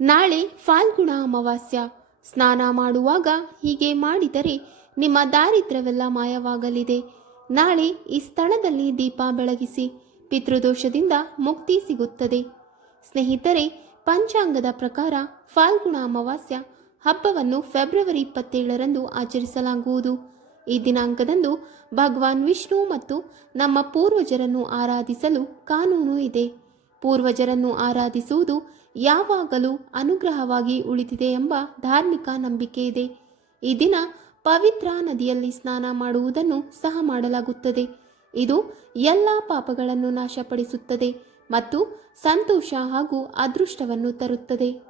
ನಾಳೆ ಫಾಲ್ಗುಣ ಅಮಾವಾಸ್ಯ. ಸ್ನಾನ ಮಾಡುವಾಗ ಹೀಗೆ ಮಾಡಿದರೆ ನಿಮ್ಮ ದಾರಿದ್ರ್ಯವೆಲ್ಲ ಮಾಯವಾಗಲಿದೆ. ನಾಳೆ ಈ ಸ್ಥಳದಲ್ಲಿ ದೀಪ ಬೆಳಗಿಸಿ ಪಿತೃದೋಷದಿಂದ ಮುಕ್ತಿ ಸಿಗುತ್ತದೆ. ಸ್ನೇಹಿತರೆ, ಪಂಚಾಂಗದ ಪ್ರಕಾರ ಫಾಲ್ಗುಣ ಅಮಾವಾಸ್ಯ ಹಬ್ಬವನ್ನು ಫೆಬ್ರವರಿ ಇಪ್ಪತ್ತೇಳರಂದು ಆಚರಿಸಲಾಗುವುದು. ಈ ದಿನಾಂಕದಂದು ಭಗವಾನ್ ವಿಷ್ಣು ಮತ್ತು ನಮ್ಮ ಪೂರ್ವಜರನ್ನು ಆರಾಧಿಸಲು ಕಾನೂನು ಇದೆ. ಪೂರ್ವಜರನ್ನು ಆರಾಧಿಸುವುದು ಯಾವಾಗಲೂ ಅನುಗ್ರಹವಾಗಿ ಉಳಿದಿದೆ ಎಂಬ ಧಾರ್ಮಿಕ ನಂಬಿಕೆ ಇದೆ. ಈ ದಿನ ಪವಿತ್ರ ನದಿಯಲ್ಲಿ ಸ್ನಾನ ಮಾಡುವುದನ್ನು ಸಹ ಮಾಡಲಾಗುತ್ತದೆ. ಇದು ಎಲ್ಲ ಪಾಪಗಳನ್ನು ನಾಶಪಡಿಸುತ್ತದೆ ಮತ್ತು ಸಂತೋಷ ಹಾಗೂ ಅದೃಷ್ಟವನ್ನು ತರುತ್ತದೆ.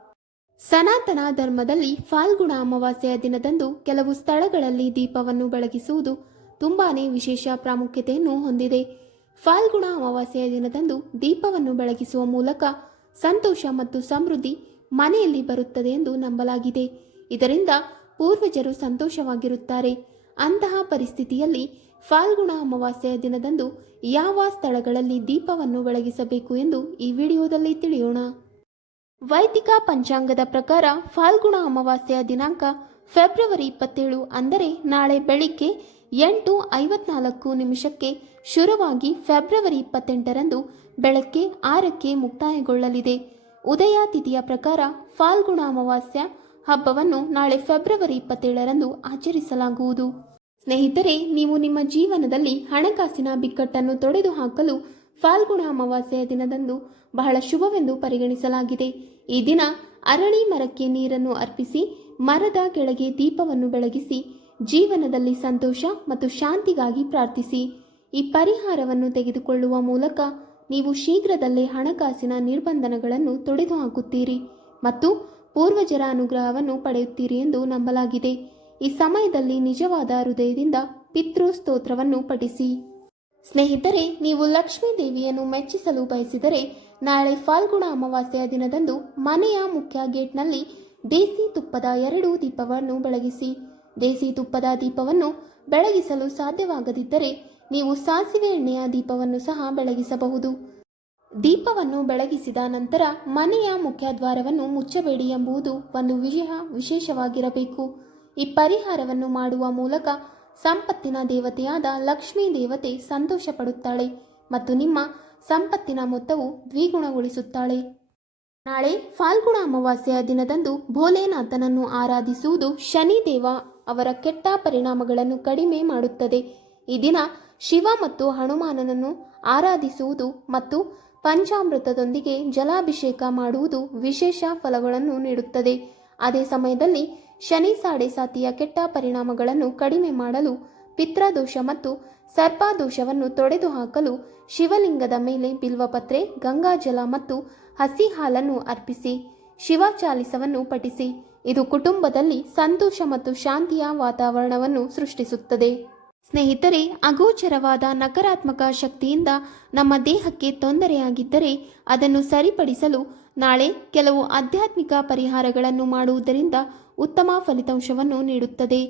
ಸನಾತನ ಧರ್ಮದಲ್ಲಿ ಫಾಲ್ಗುಣ ಅಮಾವಾಸ್ಯೆಯ ದಿನದಂದು ಕೆಲವು ಸ್ಥಳಗಳಲ್ಲಿ ದೀಪವನ್ನು ಬೆಳಗಿಸುವುದು ತುಂಬಾನೇ ವಿಶೇಷ ಪ್ರಾಮುಖ್ಯತೆಯನ್ನು ಹೊಂದಿದೆ. ಫಾಲ್ಗುಣ ಅಮಾವಾಸ್ಯೆಯ ದಿನದಂದು ದೀಪವನ್ನು ಬೆಳಗಿಸುವ ಮೂಲಕ ಸಂತೋಷ ಮತ್ತು ಸಮೃದ್ಧಿ ಮನೆಯಲ್ಲಿ ಬರುತ್ತದೆ ಎಂದು ನಂಬಲಾಗಿದೆ. ಇದರಿಂದ ಪೂರ್ವಜರು ಸಂತೋಷವಾಗಿರುತ್ತಾರೆ. ಅಂತಹ ಪರಿಸ್ಥಿತಿಯಲ್ಲಿ ಫಾಲ್ಗುಣ ಅಮಾವಾಸ್ಯೆಯ ದಿನದಂದು ಯಾವ ಸ್ಥಳಗಳಲ್ಲಿ ದೀಪವನ್ನು ಬೆಳಗಿಸಬೇಕು ಎಂದು ಈ ವಿಡಿಯೋದಲ್ಲಿ ತಿಳಿಯೋಣ. ವೈದಿಕ ಪಂಚಾಂಗದ ಪ್ರಕಾರ ಫಾಲ್ಗುಣ ಅಮಾವಾಸ್ಯೆಯ ದಿನಾಂಕ ಫೆಬ್ರವರಿ ಇಪ್ಪತ್ತೇಳು ಅಂದರೆ ನಾಳೆ ಬೆಳಿಗ್ಗೆ ಎಂಟು ಐವತ್ನಾಲ್ಕು ನಿಮಿಷಕ್ಕೆ ಶುರುವಾಗಿ ಫೆಬ್ರವರಿ ಇಪ್ಪತ್ತೆಂಟರಂದು ಬೆಳಗ್ಗೆ ಆರಕ್ಕೆ ಮುಕ್ತಾಯಗೊಳ್ಳಲಿದೆ. ಉದಯ ತಿಥಿಯ ಪ್ರಕಾರ ಫಾಲ್ಗುಣ ಅಮಾವಾಸ್ಯ ಹಬ್ಬವನ್ನು ನಾಳೆ ಫೆಬ್ರವರಿ ಇಪ್ಪತ್ತೇಳರಂದು ಆಚರಿಸಲಾಗುವುದು. ಸ್ನೇಹಿತರೆ, ನೀವು ನಿಮ್ಮ ಜೀವನದಲ್ಲಿ ಹಣಕಾಸಿನ ಬಿಕ್ಕಟ್ಟನ್ನು ತೊಡೆದು ಹಾಕಲು ಫಾಲ್ಗುಣ ಅಮಾವಾಸ್ಯೆಯ ದಿನದಂದು ಬಹಳ ಶುಭವೆಂದು ಪರಿಗಣಿಸಲಾಗಿದೆ. ಈ ದಿನ ಅರಳಿ ಮರಕ್ಕೆ ನೀರನ್ನು ಅರ್ಪಿಸಿ ಮರದ ಕೆಳಗೆ ದೀಪವನ್ನು ಬೆಳಗಿಸಿ ಜೀವನದಲ್ಲಿ ಸಂತೋಷ ಮತ್ತು ಶಾಂತಿಗಾಗಿ ಪ್ರಾರ್ಥಿಸಿ. ಈ ಪರಿಹಾರವನ್ನು ತೆಗೆದುಕೊಳ್ಳುವ ಮೂಲಕ ನೀವು ಶೀಘ್ರದಲ್ಲೇ ಹಣಕಾಸಿನ ನಿರ್ಬಂಧನಗಳನ್ನು ತೊಡೆದುಹಾಕುತ್ತೀರಿ ಮತ್ತು ಪೂರ್ವಜರ ಅನುಗ್ರಹವನ್ನು ಪಡೆಯುತ್ತೀರಿ ಎಂದು ನಂಬಲಾಗಿದೆ. ಈ ಸಮಯದಲ್ಲಿ ನಿಜವಾದ ಹೃದಯದಿಂದ ಪಿತೃ ಸ್ತೋತ್ರವನ್ನು ಪಠಿಸಿ. ಸ್ನೇಹಿತರೆ, ನೀವು ಲಕ್ಷ್ಮೀ ದೇವಿಯನ್ನು ಮೆಚ್ಚಿಸಲು ಬಯಸಿದರೆ ನಾಳೆ ಫಾಲ್ಗುಣ ಅಮಾವಾಸ್ಯೆಯ ದಿನದಂದು ಮನೆಯ ಮುಖ್ಯ ಗೇಟ್ನಲ್ಲಿ ದೇಸಿ ತುಪ್ಪದ ಎರಡು ದೀಪವನ್ನು ಬೆಳಗಿಸಿ. ದೇಸಿ ತುಪ್ಪದ ದೀಪವನ್ನು ಬೆಳಗಿಸಲು ಸಾಧ್ಯವಾಗದಿದ್ದರೆ ನೀವು ಸಾಸಿವೆ ಎಣ್ಣೆಯ ದೀಪವನ್ನು ಸಹ ಬೆಳಗಿಸಬಹುದು. ದೀಪವನ್ನು ಬೆಳಗಿಸಿದ ನಂತರ ಮನೆಯ ಮುಖ್ಯದ್ವಾರವನ್ನು ಮುಚ್ಚಬೇಡಿ ಎಂಬುದು ಒಂದು ವಿಷಯ ವಿಶೇಷವಾಗಿರಬೇಕು. ಈ ಪರಿಹಾರವನ್ನು ಮಾಡುವ ಮೂಲಕ ಸಂಪತ್ತಿನ ದೇವತೆಯಾದ ಲಕ್ಷ್ಮೀ ದೇವತೆ ಸಂತೋಷ ಪಡುತ್ತಾಳೆ ಮತ್ತು ನಿಮ್ಮ ಸಂಪತ್ತಿನ ಮೊತ್ತವು ದ್ವಿಗುಣಗೊಳಿಸುತ್ತಾಳೆ. ನಾಳೆ ಫಾಲ್ಗುಣ ಅಮಾವಾಸ್ಯೆಯ ದಿನದಂದು ಭೋಲೆನಾಥನನ್ನು ಆರಾಧಿಸುವುದು ಶನಿದೇವ ಅವರ ಕೆಟ್ಟ ಪರಿಣಾಮಗಳನ್ನು ಕಡಿಮೆ ಮಾಡುತ್ತದೆ. ಈ ದಿನ ಶಿವ ಮತ್ತು ಹನುಮಾನನನ್ನು ಆರಾಧಿಸುವುದು ಮತ್ತು ಪಂಚಾಮೃತದೊಂದಿಗೆ ಜಲಾಭಿಷೇಕ ಮಾಡುವುದು ವಿಶೇಷ ಫಲಗಳನ್ನು ನೀಡುತ್ತದೆ. ಅದೇ ಸಮಯದಲ್ಲಿ ಶನಿ ಸಾಡೆ ಸಾತಿಯ ಕೆಟ್ಟ ಪರಿಣಾಮಗಳನ್ನು ಕಡಿಮೆ ಮಾಡಲು ಪಿತ್ರದೋಷ ಮತ್ತು ಸರ್ಪಾದೋಷವನ್ನು ತೊಡೆದು ಹಾಕಲು ಶಿವಲಿಂಗದ ಮೇಲೆ ಬಿಲ್ವಪತ್ರೆ, ಗಂಗಾಜಲ ಮತ್ತು ಹಸಿ ಹಾಲನ್ನು ಅರ್ಪಿಸಿ ಶಿವಚಾಲಿಸವನ್ನು ಪಠಿಸಿ ಇದು ಕುಟುಂಬದಲ್ಲಿ ಸಂತೋಷ ಮತ್ತು ಶಾಂತಿಯ ವಾತಾವರಣವನ್ನು ಸೃಷ್ಟಿಸುತ್ತದೆ. ಸ್ನೇಹಿತರೆ, ಅಗೋಚರವಾದ ನಕಾರಾತ್ಮಕ ಶಕ್ತಿಯಿಂದ ನಮ್ಮ ದೇಹಕ್ಕೆ ತೊಂದರೆಯಾಗಿದ್ದರೆ ಅದನ್ನು ಸರಿಪಡಿಸಲು ನಾಳೆ ಕೆಲವು ಆಧ್ಯಾತ್ಮಿಕ ಪರಿಹಾರಗಳನ್ನು ಮಾಡುವುದರಿಂದ ಉತ್ತಮ ಫಲಿತಾಂಶವನ್ನು ನೀಡುತ್ತದೆ.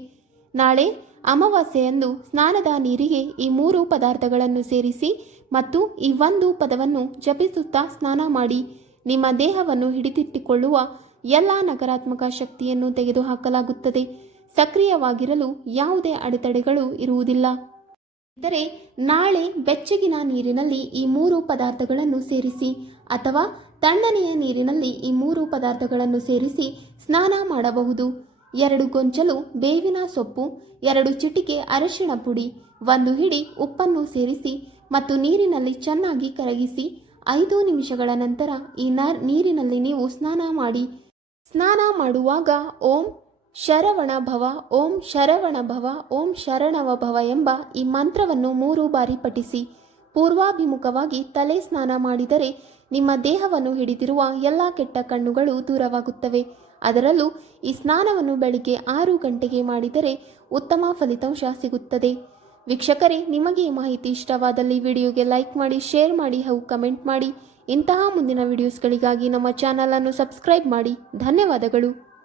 ನಾಳೆ ಅಮಾವಾಸ್ಯೆಯಂದು ಸ್ನಾನದ ನೀರಿಗೆ ಈ ಮೂರು ಪದಾರ್ಥಗಳನ್ನು ಸೇರಿಸಿ ಮತ್ತು ಈ ಒಂದು ಪದವನ್ನು ಜಪಿಸುತ್ತಾ ಸ್ನಾನ ಮಾಡಿ, ನಿಮ್ಮ ದೇಹವನ್ನು ಹಿಡಿದಿಟ್ಟುಕೊಳ್ಳುವ ಎಲ್ಲ ನಕಾರಾತ್ಮಕ ಶಕ್ತಿಯನ್ನು ತೆಗೆದುಹಾಕಲಾಗುತ್ತದೆ. ಸಕ್ರಿಯವಾಗಿರಲು ಯಾವುದೇ ಅಡೆತಡೆಗಳು ಇರುವುದಿಲ್ಲ. ಇದ್ದರೆ ನಾಳೆ ಬೆಚ್ಚಗಿನ ನೀರಿನಲ್ಲಿ ಈ ಮೂರು ಪದಾರ್ಥಗಳನ್ನು ಸೇರಿಸಿ ಅಥವಾ ತಣ್ಣನೆಯ ನೀರಿನಲ್ಲಿ ಈ ಮೂರು ಪದಾರ್ಥಗಳನ್ನು ಸೇರಿಸಿ ಸ್ನಾನ ಮಾಡಬಹುದು. ಎರಡು ಗೊಂಚಲು ಬೇವಿನ ಸೊಪ್ಪು, ಎರಡು ಚಿಟಿಕೆ ಅರಶಿಣ ಪುಡಿ, ಒಂದು ಹಿಡಿ ಉಪ್ಪನ್ನು ಸೇರಿಸಿ ಮತ್ತು ನೀರಿನಲ್ಲಿ ಚೆನ್ನಾಗಿ ಕರಗಿಸಿ ಐದು ನಿಮಿಷಗಳ ನಂತರ ಈ ನಾರ್ ನೀರಿನಲ್ಲಿ ನೀವು ಸ್ನಾನ ಮಾಡಿ ಸ್ನಾನ ಮಾಡುವಾಗ ಓಂ ಶರವಣ ಭವ, ಓಂ ಶರವಣ ಭವ, ಓಂ ಶರಣವ ಭವ ಎಂಬ ಈ ಮಂತ್ರವನ್ನು ಮೂರು ಬಾರಿ ಪಠಿಸಿ ಪೂರ್ವಾಭಿಮುಖವಾಗಿ ತಲೆ ಸ್ನಾನ ಮಾಡಿದರೆ ನಿಮ್ಮ ದೇಹವನ್ನು ಹಿಡಿದಿರುವ ಎಲ್ಲ ಕೆಟ್ಟ ಕಣ್ಣುಗಳು ದೂರವಾಗುತ್ತವೆ. ಅದರಲ್ಲೂ ಈ ಸ್ನಾನವನ್ನು ಬೆಳಿಗ್ಗೆ ಆರು ಗಂಟೆಗೆ ಮಾಡಿದರೆ ಉತ್ತಮ ಫಲಿತಾಂಶ ಸಿಗುತ್ತದೆ. ವೀಕ್ಷಕರೇ, ನಿಮಗೆ ಈ ಮಾಹಿತಿ ಇಷ್ಟವಾದಲ್ಲಿ ವಿಡಿಯೋಗೆ ಲೈಕ್ ಮಾಡಿ, ಶೇರ್ ಮಾಡಿ ಹಾಗೂ ಕಮೆಂಟ್ ಮಾಡಿ. ಇಂತಹ ಮುಂದಿನ ವಿಡಿಯೋಸ್ಗಳಿಗಾಗಿ ನಮ್ಮ ಚಾನಲನ್ನು ಸಬ್ಸ್ಕ್ರೈಬ್ ಮಾಡಿ. ಧನ್ಯವಾದಗಳು.